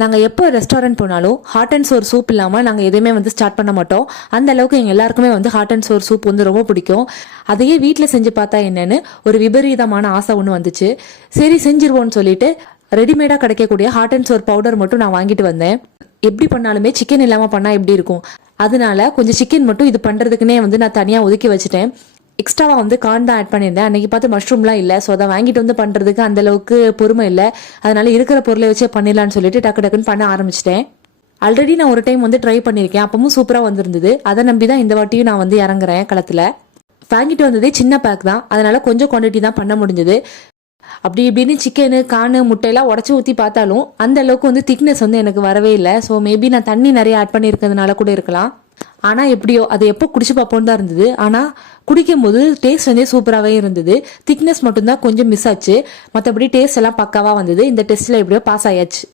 நாங்கள் எப்போ ரெஸ்டாரண்ட் போனாலும் ஹாட் அண்ட் சோர் சூப் இல்லாமல் நாங்கள் எதுவுமே வந்து ஸ்டார்ட் பண்ண மாட்டோம். அந்த அளவுக்கு எங்கள் எல்லாருக்குமே வந்து ஹாட் அண்ட் சோர் சூப் வந்து ரொம்ப பிடிக்கும். அதையே வீட்டில் செஞ்சு பார்த்தா என்னன்னு ஒரு விபரீதமான ஆசை ஒன்று வந்துச்சு. சரி செஞ்சிருவோன்னு சொல்லிட்டு ரெடிமேடாக கிடைக்கக்கூடிய ஹாட் அண்ட் சோர் பவுடர் மட்டும் நான் வாங்கிட்டு வந்தேன். எப்படி பண்ணாலுமே சிக்கன் இல்லாமல் பண்ணால் எப்படி இருக்கும், அதனால கொஞ்சம் சிக்கன் மட்டும் இது பண்ணுறதுக்குனே வந்து நான் தனியாக ஒதுக்கி வச்சுட்டேன். எக்ஸ்ட்ராவாக வந்து கார்ன் தான் ஆட் பண்ணியிருந்தேன். அன்றைக்கி பார்த்து மஷ்ரூம்லாம் இல்லை. ஸோ அதை வாங்கிட்டு வந்து பண்ணுறதுக்கு அந்தளவுக்கு பொறுமை இல்லை. அதனால இருக்கிற பொருளை வச்சே பண்ணிடலான்னு சொல்லிட்டு டக்கு டக்குன்னு பண்ண ஆரம்பிச்சிட்டேன். ஆல்ரெடி நான் ஒரு டைம் வந்து ட்ரை பண்ணியிருக்கேன். அப்பவும் சூப்பராக வந்திருந்தது. அதை நம்பி தான் இந்த வாட்டியும் நான் வந்து இறங்குறேன் களத்தில். வாங்கிட்டு வந்ததே சின்ன பேக் தான், அதனால கொஞ்சம் குவான்டிட்டி தான் பண்ண முடிஞ்சது. அப்படி இப்படின்னு சிக்கனு கானு முட்டையெல்லாம் உடச்சி ஊற்றி பார்த்தாலும் அந்த அளவுக்கு வந்து திக்னஸ் வந்து எனக்கு வரவே இல்லை. ஸோ மேபி நான் தண்ணி நிறைய ஆட் பண்ணியிருக்கிறதுனால கூட இருக்கலாம். ஆனால் எப்படியோ அது எப்போ குடிச்சு பார்ப்போன்னு தான் இருந்தது. ஆனால் குடிக்கும் போது டேஸ்ட் வந்து சூப்பராகவே இருந்தது. திக்னஸ் மட்டும்தான் கொஞ்சம் மிஸ் ஆச்சு. மற்றபடி டேஸ்ட் எல்லாம் பக்காவாக வந்தது. இந்த டெஸ்ட்டில் எப்படியோ பாஸ் ஆயாச்சு.